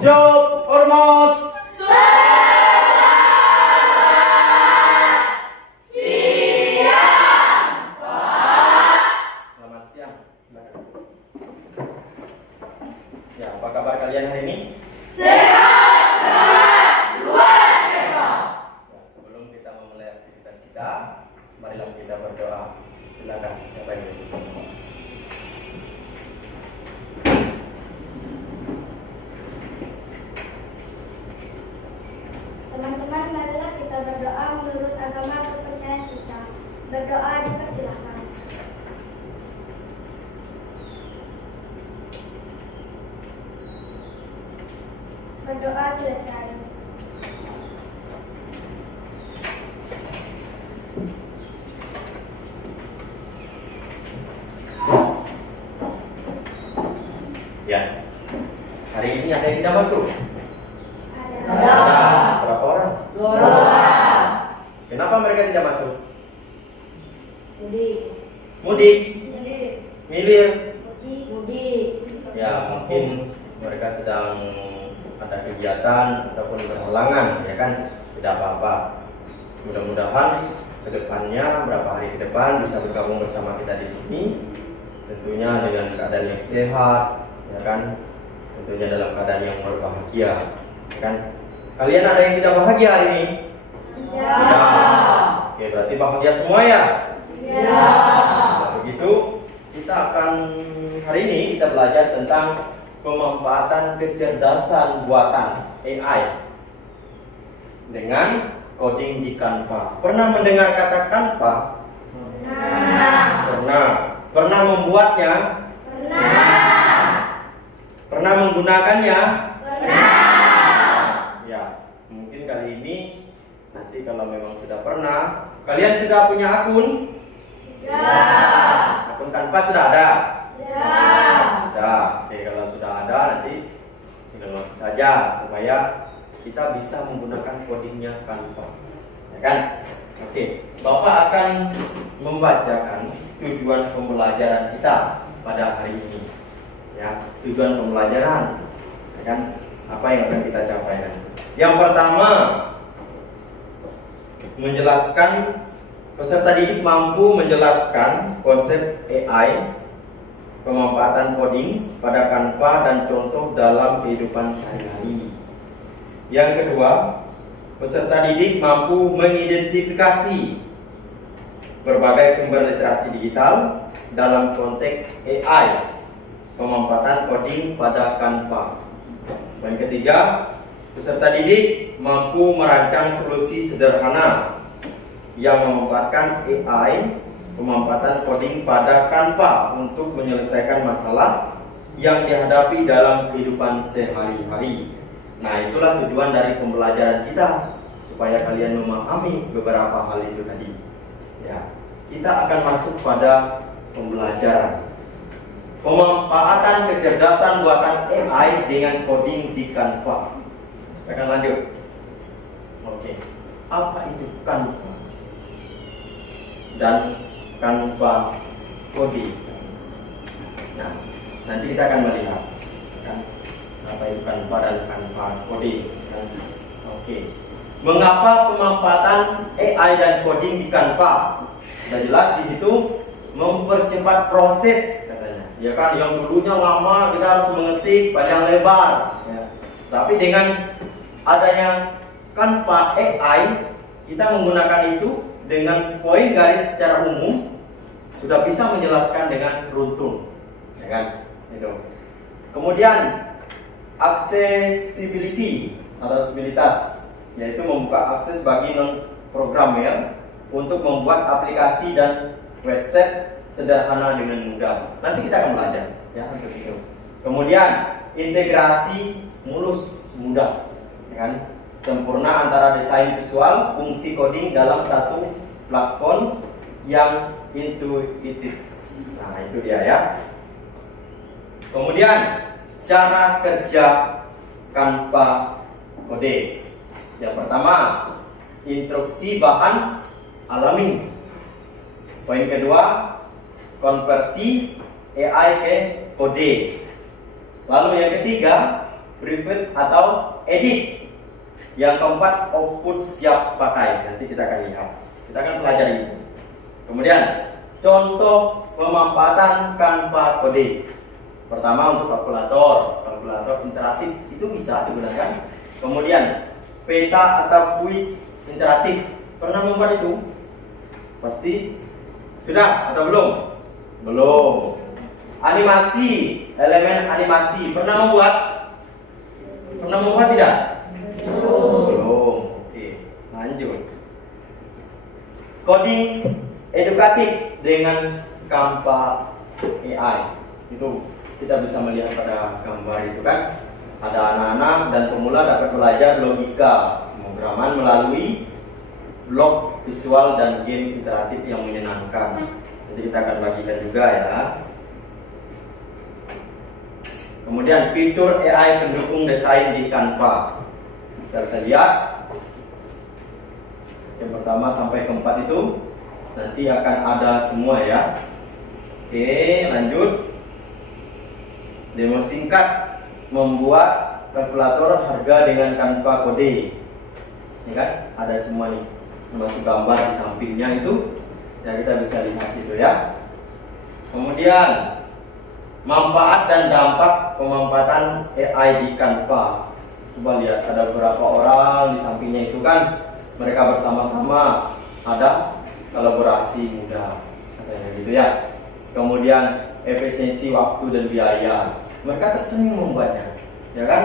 Job hormat. Selamat siang. Silakan. Ya, apa kabar kalian hari ini? Ya, sebelum kita memulai aktivitas kita, marilah kita berdoa. Silakan, siapa yang berdoa? Teman-teman, marilah kita berdoa menurut agama kepercayaan kita. Berdoa dipersilahkan. Berdoa selesai. Ya. Hari ini ada yang tidak masuk? Ada. Berapa orang? 2 orang. Kenapa mereka tidak masuk? Mudik. Mudik, Jadi, milir. Mudik. Ya, mungkin mereka sedang ada kegiatan ataupun berhalangan, ya kan? Tidak apa-apa. Mudah-mudahan kedepannya, berapa hari ke depan bisa bergabung bersama kita di sini. Tentunya dengan keadaan yang sehat, ya kan? Tentunya dalam keadaan yang berbahagia, ya kan? Kalian ada yang tidak bahagia hari ini? Ya. Oke, berarti bahagia semua ya? Ya. Nah, begitu kita akan hari ini kita belajar tentang pemanfaatan kecerdasan buatan AI dengan coding di Canva. Pernah mendengar kata Canva? Pernah. Pernah. Pernah membuatnya? Pernah. Pernah menggunakannya? Pernah. Ya, mungkin kali ini nanti kalau memang sudah pernah, kalian sudah punya akun? Ya. Akun Canva sudah ada? Ya. Sudah. Oke, kalau sudah ada nanti tinggal masuk saja supaya kita bisa menggunakan codingnya Canva, ya kan? Oke, Bapak akan membacakan tujuan pembelajaran kita pada hari ini, ya. Tujuan pembelajaran, ya kan? Apa yang akan kita capai nanti? Yang pertama, menjelaskan peserta didik mampu menjelaskan konsep AI, pemanfaatan coding pada Canva dan contoh dalam kehidupan sehari-hari. Yang kedua, peserta didik mampu mengidentifikasi berbagai sumber literasi digital dalam konteks AI, pemanfaatan coding pada Canva. Yang ketiga, peserta didik mampu merancang solusi sederhana yang memanfaatkan AI, pemanfaatan coding pada Canva untuk menyelesaikan masalah yang dihadapi dalam kehidupan sehari-hari. Nah, itulah tujuan dari pembelajaran kita, supaya kalian memahami beberapa hal itu tadi. Ya, kita akan masuk pada pembelajaran pemanfaatan kecerdasan buatan AI dengan coding di Canva. Kita akan lanjut. Oke, apa itu Canva dan Canva coding? Nah, nanti kita akan melihat kan apa itu Canva dan Canva coding. Oke. Mengapa pemanfaatan AI dan coding di Canva? Sudah jelas di situ mempercepat proses katanya. Ya kan, yang dulunya lama kita harus mengetik panjang lebar. Ya. Tapi dengan adanya Canva AI, kita menggunakan itu dengan poin garis secara umum sudah bisa menjelaskan dengan runtun, ya kan? Itu. Kemudian accessibility atau aksesibilitas, yaitu membuka akses bagi non-programmer untuk membuat aplikasi dan website sederhana dengan mudah. Nanti kita akan belajar ya untuk itu. Kemudian integrasi mulus, mudah, ya kan? Sempurna antara desain visual, fungsi coding dalam satu platform yang intuitif. Nah, itu dia ya. Kemudian cara kerja Canva Code. Yang pertama, instruksi bahan alami. Poin kedua, konversi AI ke kode. Lalu yang ketiga, prepaid atau edit. Yang keempat, output siap pakai. Nanti kita akan lihat. Kita akan pelajari itu. Kemudian, contoh pemanfaatan Canva Code. Pertama untuk kalkulator interaktif itu bisa digunakan. Kemudian peta atau kuis interaktif, pernah membuat itu? Pasti sudah atau belum? Belum. Animasi, elemen animasi, pernah membuat? Pernah membuat tidak? Belum. Oke, lanjut. Coding edukatif dengan Canva AI. Itu kita bisa melihat pada gambar itu kan. Ada anak-anak dan pemula dapat belajar logika pemrograman melalui blog visual dan game interaktif yang menyenangkan. Nanti kita akan bagikan juga ya. Kemudian fitur AI pendukung desain di Canva. Kita bisa lihat yang pertama sampai keempat itu nanti akan ada semua ya. Oke, lanjut. Demo singkat membuat kalkulator harga dengan Canva Code. Ini kan ada semua nih, termasuk gambar di sampingnya itu. Jadi kita bisa lihat itu ya. Kemudian manfaat dan dampak pemanfaatan AI di Canva. Coba lihat, ada beberapa orang di sampingnya itu kan, mereka bersama-sama ada kolaborasi mudah, katanya gitu ya. Kemudian efisiensi waktu dan biaya, mereka tersenyum membuatnya, ya kan?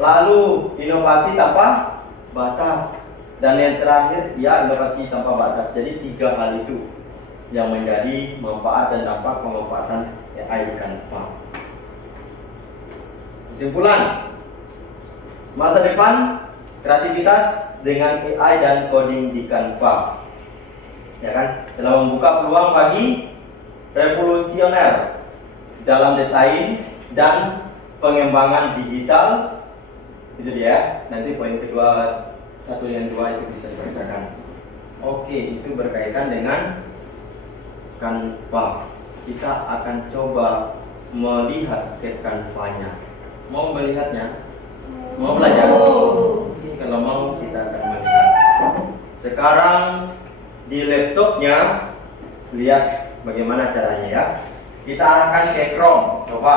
Lalu inovasi tanpa batas, dan yang terakhir ya inovasi tanpa batas. Jadi 3 hal itu yang menjadi manfaat dan dampak pemanfaatan AI di Canva. Kesimpulan, masa depan kreativitas dengan AI dan coding di Canva, ya kan? Dalam membuka peluang bagi revolusioner dalam desain dan pengembangan digital. Itu dia. Nanti poin kedua, 1 dan 2 itu bisa dibacakan. Oke, itu berkaitan dengan Canva. Kita akan coba melihat ke Canva-nya. Mau melihatnya? Mau belajar? Oke, kalau mau kita akan melihat. Sekarang di laptopnya, lihat bagaimana caranya ya. Kita arahkan ke Chrome. Coba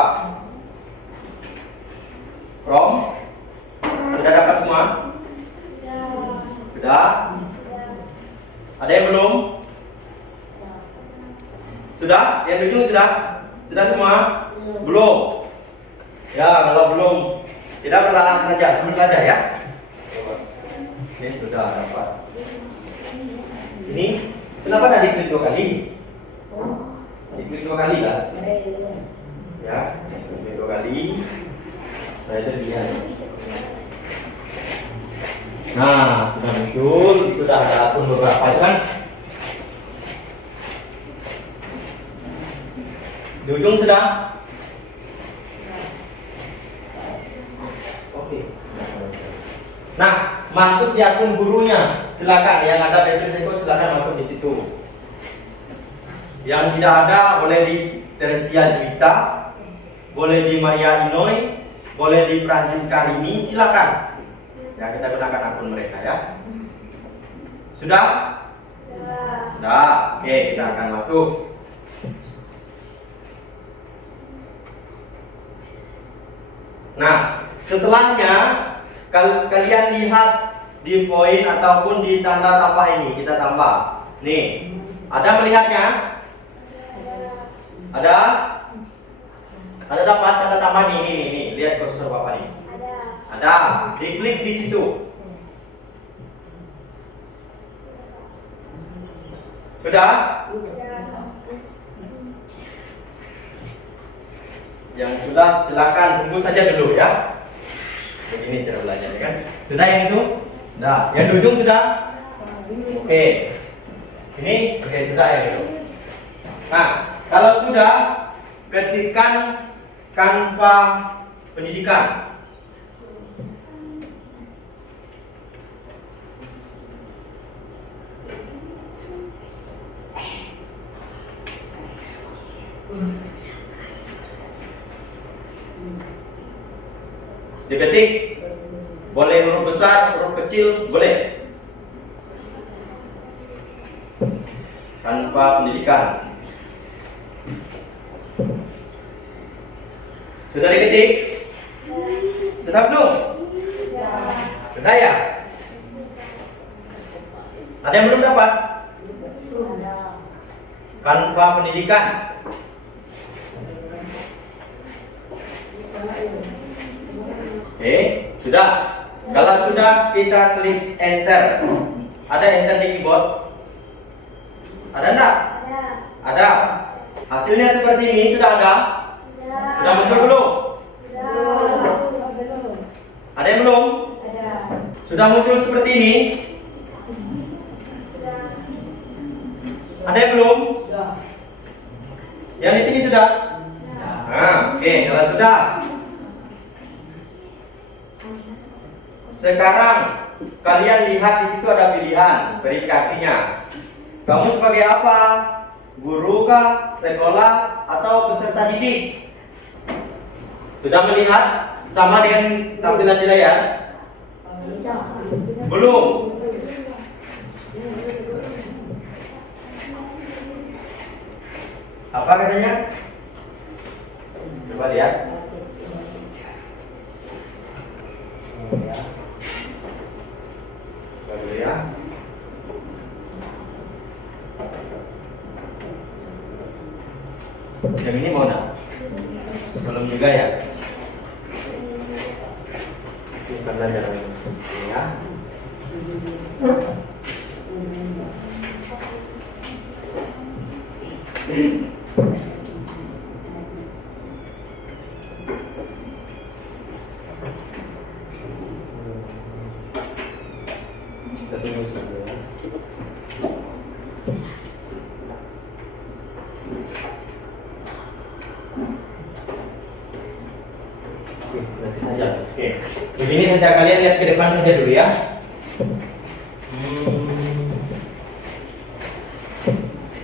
Chrome. Sudah dapat semua? Sudah? Ada yang belum? Sudah? Yang ujung sudah? Sudah semua? Belum? Ya, kalau belum, tidak perlahan saja, sambil saja ya. Ini sudah dapat. Ini kenapa tadi klik 2 kali? Diklik 2 kali lah. Ya, klik 2 kali. Saya terlihat. Nah, sudah muncul, sudah ada akun beberapa kan? Di ujung sudah? Oke. Nah, masuk di akun gurunya, silakan. Yang ada David Seko silakan masuk di situ. Yang tidak ada boleh di Teresia Dwita, boleh di Maria Inoy, boleh di Francisca Rini, silakan. Ya, kita gunakan akun mereka ya. Sudah? Sudah. Oke, kita akan masuk. Nah, setelahnya kalian lihat di poin ataupun di tanda tambah ini, kita tambah. Nih, ada melihatnya? Ada? Ada dapat tanda tambah nih, lihat kursor Bapak nih. Ada, diklik di situ. Sudah? Yang sudah silakan tunggu saja dulu ya. Begini cara belajarnya kan. Sudah yang itu? Nah, yang di ujung sudah? Oke. Ini oke, sudah yang itu. Nah, kalau sudah, ketikkan Canva pendidikan. Diketik, boleh huruf besar, huruf kecil, boleh. Tanpa pendidikan. Sudah diketik? Sudah belum? Sudah ya? Ada yang belum dapat? Tanpa pendidikan. Oke, sudah. Kalau sudah, kita klik enter. Ada enter di keyboard? Ada enggak? Ada. Hasilnya seperti ini, sudah ada? Sudah muncul belum? Ada yang belum? Sudah muncul seperti ini? Ada yang belum? Yang di sini sudah? Nah, oke, kalau sudah. Sekarang kalian lihat di situ ada pilihan verifikasinya. Kamu sebagai apa? Guru kah, sekolah, atau peserta didik? Sudah melihat sama dengan tampilan di layar? Belum. Apa katanya? Coba lihat. Coba dulu ya. Yang ini mau enggak? Belum juga ya? Karena jarang ya. Kita tunggu sebentar ya. Oke, nanti saja. Oke, begini saja, kalian lihat ke depan saja dulu ya.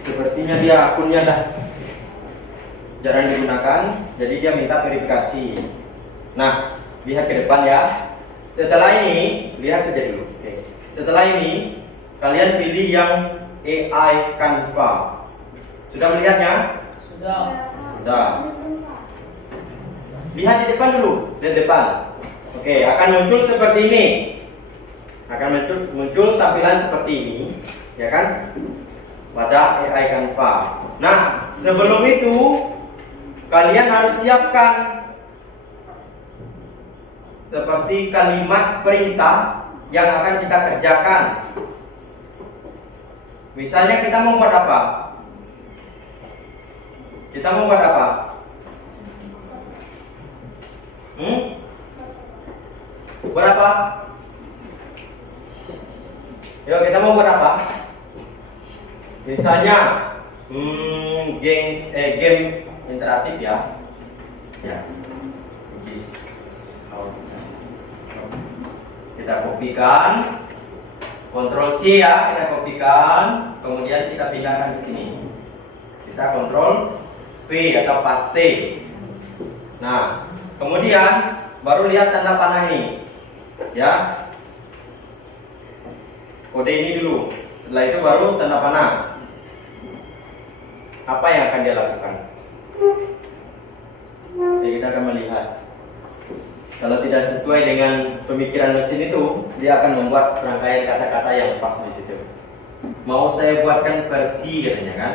Sepertinya dia akunnya dah jarang digunakan, jadi dia minta verifikasi. Nah, lihat ke depan ya. Setelah ini, lihat saja dulu. Oke. Setelah ini, kalian pilih yang AI Canva. Sudah melihatnya? Sudah. Lihat di depan dulu, lihat depan. Oke, akan muncul seperti ini. Akan muncul tampilan seperti ini, ya kan? Pada AI Canva. Nah, sebelum itu kalian harus siapkan seperti kalimat perintah yang akan kita kerjakan. Misalnya kita mau buat apa? Kita mau buat apa? Buat apa? Yuk, kita mau buat apa? Misalnya game interaktif ya. Ya. Kita kopikan, Ctrl C ya, kita kopikan, kemudian kita pindahkan ke sini. Kita Ctrl V atau paste. Nah, kemudian baru lihat tanda panah ini, ya. Kode ini dulu. Setelah itu baru tanda panah. Apa yang akan dia lakukan? Jadi kita akan melihat. Kalau tidak sesuai dengan pemikiran mesin itu, dia akan membuat rangkaian kata-kata yang pas di situ. Mau saya buatkan versi katanya kan?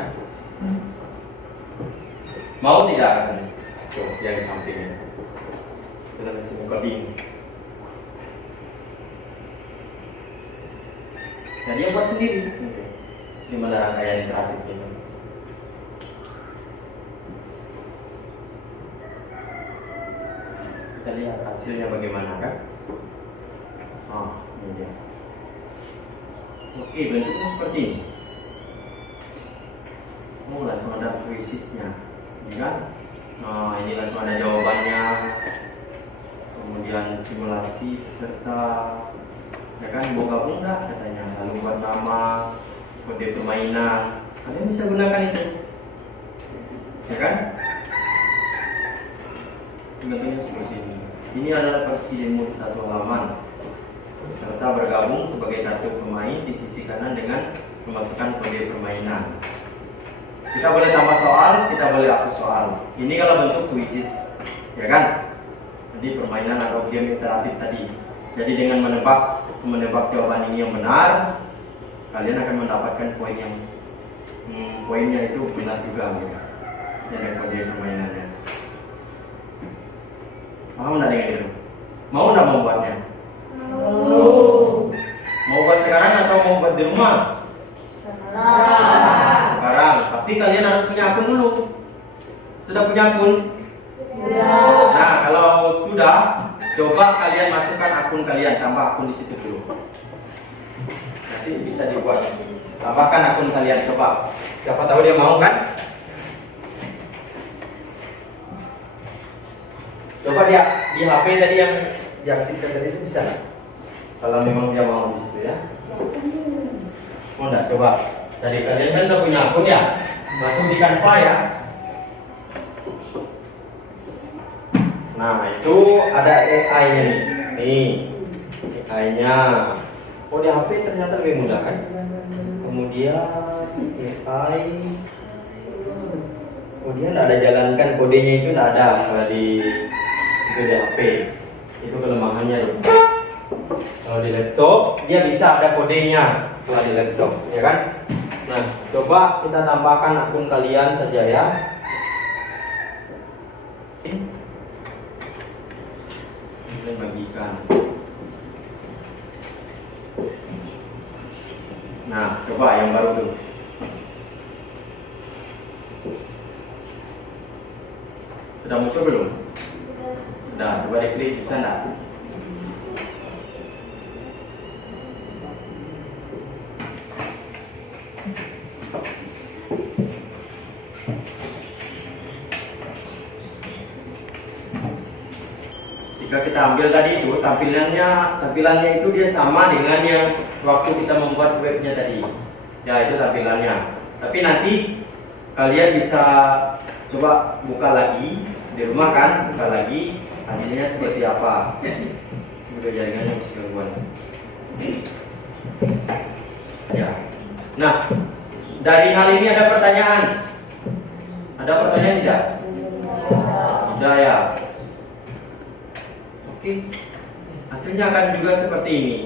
Mau tidak katanya? Tuh, yang di sampingnya. Itu mesin coding. Nah, dia buat sendiri. Di mana rangkaian interaktif itu? Kita lihat hasilnya bagaimana kan? Oh, ini dia. Oke, bentuknya seperti ini. Oh, langsung ada quizisnya, ini kan? Nah, ini langsung ada jawabannya. Kemudian simulasi peserta, ya kan? Mau gabung nggak katanya? Lalu buat nama, kode permainan. Kalian bisa gunakan itu, ya kan? Bentuknya seperti ini. Ini adalah versi demo di satu halaman. Serta bergabung sebagai satu pemain di sisi kanan dengan memasukkan kode permainan. Kita boleh tambah soal, kita boleh hapus soal. Ini kalau bentuk quizzes, ya kan? Jadi permainan atau game interaktif tadi. Jadi dengan menebak jawaban ini yang benar, kalian akan mendapatkan poin yang poinnya itu benar juga, ya. Dengan kode permainannya. Paham nggak dengan itu? Mau nggak mau buatnya? Mau buat sekarang atau mau buat di rumah? Sekarang. Tapi kalian harus punya akun dulu. Sudah punya akun? Sudah. Nah, kalau sudah, coba kalian masukkan akun kalian, tambah akun di situ dulu. Nanti bisa dibuat. Tambahkan akun kalian, coba. Siapa tahu dia mau kan? Coba dia di HP tadi yang diaktifkan tadi itu bisa nggak? Kalau memang dia mau di situ ya. Mau nggak? Coba. Tadi kalian kan udah punya akun ya. Masuk di Canva ya. Nah itu ada AI-nya nih. Nih AI-nya. Oh di HP ternyata lebih mudah kan? Kemudian AI. Kemudian ada jalankan kodenya itu nggak ada kalau di HP. Itu kelemahannya loh. Kalau di laptop dia bisa ada kodenya kalau di laptop, ya kan? Nah, coba kita tambahkan akun kalian saja ya. Ini bagikan. Nah, coba yang baru tuh. Sudah muncul belum? Sudah, coba diklik bisa enggak? Jika kita ambil tadi itu tampilannya itu dia sama dengan yang waktu kita membuat webnya tadi. Ya itu tampilannya. Tapi nanti kalian bisa coba buka lagi di rumah kan, buka lagi hasilnya seperti apa. Juga jaringannya masih gangguan. Ya. Nah, dari hal ini ada pertanyaan. Ada pertanyaan tidak? Tidak ya. Oke, hasilnya akan juga seperti ini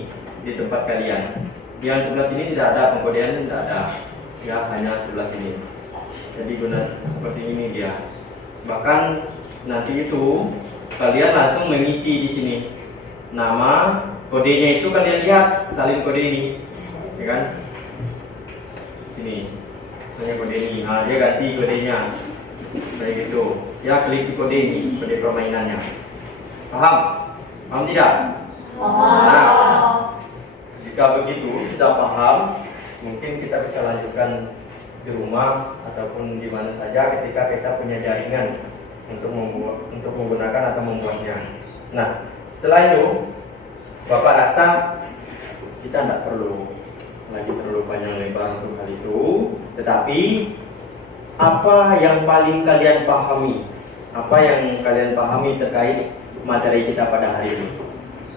di tempat kalian. Yang sebelah sini tidak ada pengkodean, tidak ada. Ya hanya sebelah sini. Jadi guna seperti ini dia. Bahkan nanti itu kalian langsung mengisi di sini nama, kodenya itu kalian lihat salin kode ini, ya kan? Sini, hanya kode ini. Nah dia ganti kodenya, kayak gitu. Ya klik di kode ini, kode permainannya. Paham? Paham tidak? Nah, jika begitu sudah paham, mungkin kita bisa lanjutkan di rumah ataupun di mana saja ketika kita punya jaringan untuk menggunakan atau membuatnya. Nah, setelah itu Bapak rasa kita tidak perlu lagi terlalu panjang lebar untuk hal itu, tetapi apa yang paling kalian pahami? Apa yang kalian pahami terkait materi kita pada hari ini?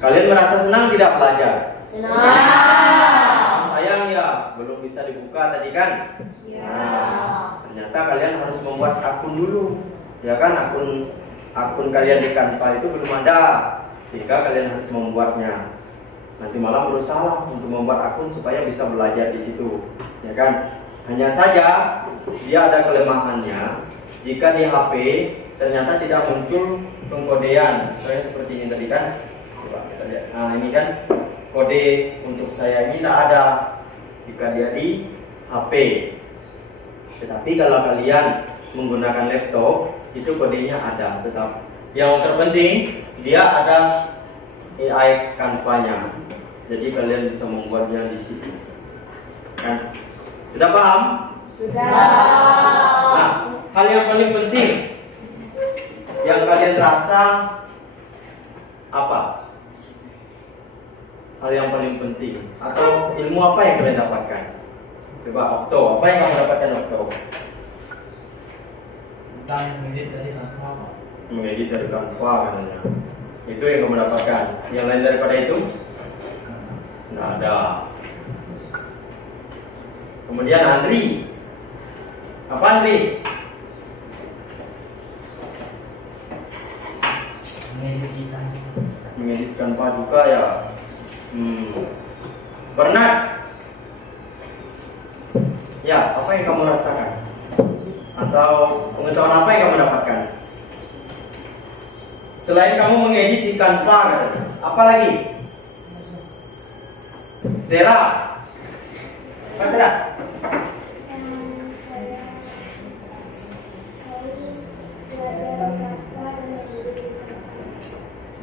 Kalian merasa senang tidak belajar? Senang. Sayang ya, belum bisa dibuka tadi kan? Ya. Nah, ternyata kalian harus membuat akun dulu, ya kan? Akun kalian di Canva itu belum ada, sehingga kalian harus membuatnya. Nanti malam berusaha untuk membuat akun supaya bisa belajar di situ, ya kan? Hanya saja dia ada kelemahannya. Jika di HP ternyata tidak muncul pengkodean. Saya seperti ini tadi kan. Coba kita lihat. Nah, ini kan kode untuk saya ini tidak ada jika dia di HP. Tetapi kalau kalian menggunakan laptop, itu kodenya ada tetap. Yang terpenting dia ada AI Canva-nya. Jadi kalian bisa membuatnya di situ. Kan? Sudah paham? Sudah. Nah, hal yang paling penting yang kalian rasa apa? Hal yang paling penting atau ilmu apa yang kalian dapatkan? Coba Okto, apa yang kamu dapatkan Okto? Tentang mengedit dari Canva. Mengedit dari Canva katanya. Itu yang kamu dapatkan. Yang lain daripada itu nggak ada. Kemudian Andri. Apa Andri? Mengeditkan Pak juga ya. Bernard. Ya, apa yang kamu rasakan? Atau pengetahuan apa yang kamu dapatkan? Selain kamu mengedit di Canva katanya, apa lagi? Zera. Apa Zera?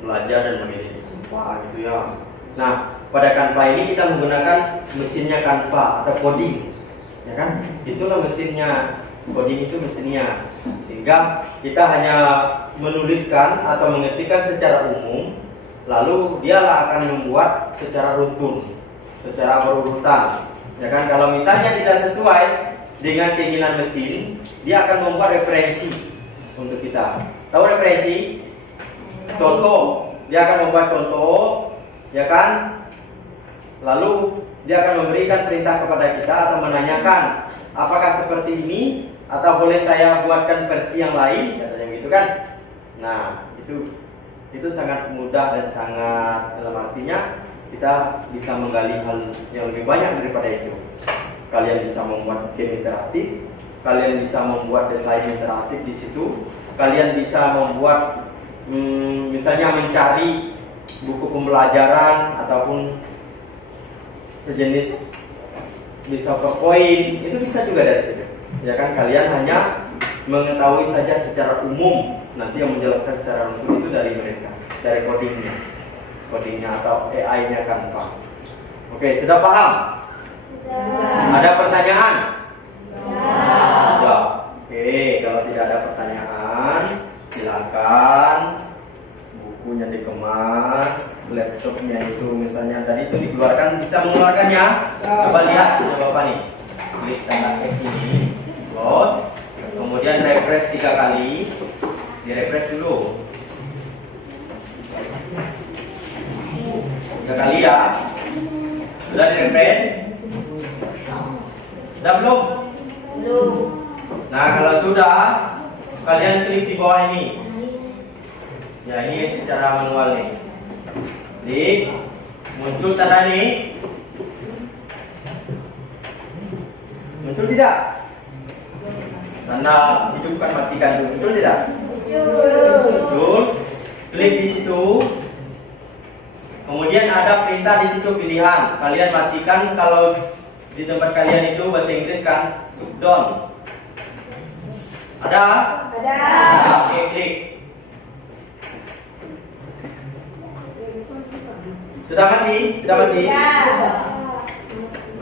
Belajar dan mengedit Canva gitu ya. Nah, pada Canva ini kita menggunakan mesinnya Canva atau coding, ya kan? Itulah mesinnya. Coding itu mesinnya. Sehingga kita hanya menuliskan atau mengetikkan secara umum, lalu dialah akan membuat secara runtun, secara berurutan. Ya kan? Kalau misalnya tidak sesuai dengan keinginan mesin, dia akan membuat referensi untuk kita. Tahu referensi? Contoh, dia akan membuat contoh, ya kan? Lalu dia akan memberikan perintah kepada kita atau menanyakan, apakah seperti ini atau boleh saya buatkan versi yang lain, katanya gitu kan? Nah, itu sangat mudah dan sangat, dalam artinya kita bisa menggali hal yang lebih banyak daripada itu. Kalian bisa membuat game interaktif, kalian bisa membuat desain interaktif di situ, kalian bisa membuat misalnya mencari buku pembelajaran ataupun sejenis bisa PowerPoint, itu bisa juga dari situ. Ya kan, kalian hanya mengetahui saja secara umum, nanti yang menjelaskan secara umum itu dari mereka, dari codingnya atau AI-nya Canva. Oke, sudah paham? Sudah. Ada pertanyaan? Ya. Ya. Oke, kalau tidak ada pertanyaan, silakan bukunya dikemas, laptopnya itu misalnya tadi itu dikeluarkan, bisa mengeluarkannya. Coba lihat punya Bapak nih. Klik tanda X ini, close, kemudian refresh 3 kali, di refresh dulu 3 kali ya. Sudah di refresh? Sudah belum? Belum. Nah, kalau sudah, kalian klik di bawah ini. Ya, ini secara manual nih. Klik, muncul tanda ini. Muncul tidak? Tanda hidupkan matikan itu muncul tidak? Muncul. Klik di situ. Kemudian ada perintah di situ pilihan. Kalian matikan kalau di tempat kalian itu bahasa Inggris kan shutdown. Ada? Ada. Oke, klik. Sudah mati? Sudah mati? Ya.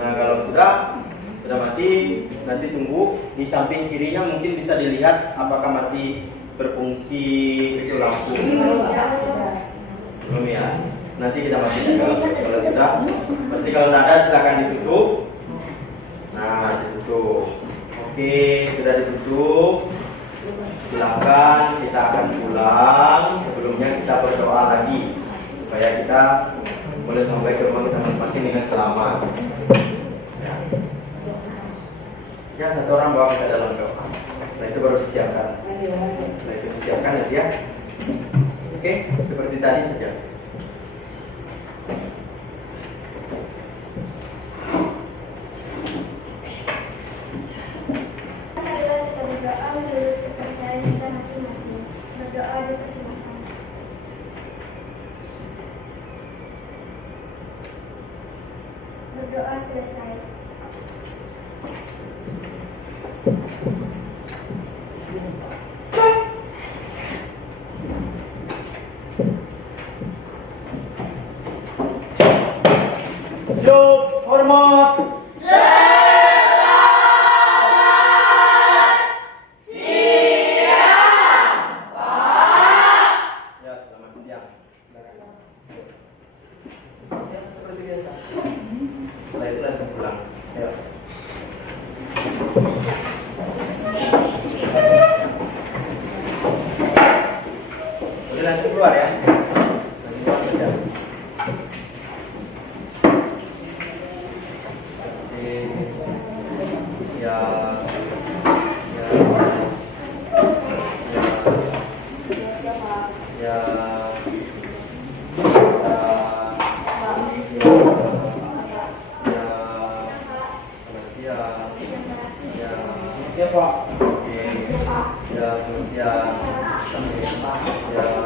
Nah, kalau sudah mati, nanti tunggu di samping kirinya mungkin bisa dilihat apakah masih berfungsi itu lampu. Belum ya? Nanti kita matikan kalau sudah. Berarti kalau tidak ada silakan ditutup. Nah, ditutup. Oke, sudah ditutup. Silakan, kita akan pulang. Sebelumnya kita berdoa lagi supaya kita boleh sampai ke rumah kita masing-masing dengan selamat. Ya, satu orang bawa kita dalam doa. Nah, itu baru disiapkan. Nah, itu disiapkan nanti ya. Oke, seperti tadi saja. Marilah kita berdoa menurut kepercayaan kita masing-masing. Berdoa dipersilakan. Berdoa selesai. Ya. Ya. Ya, selamat siang. Ya.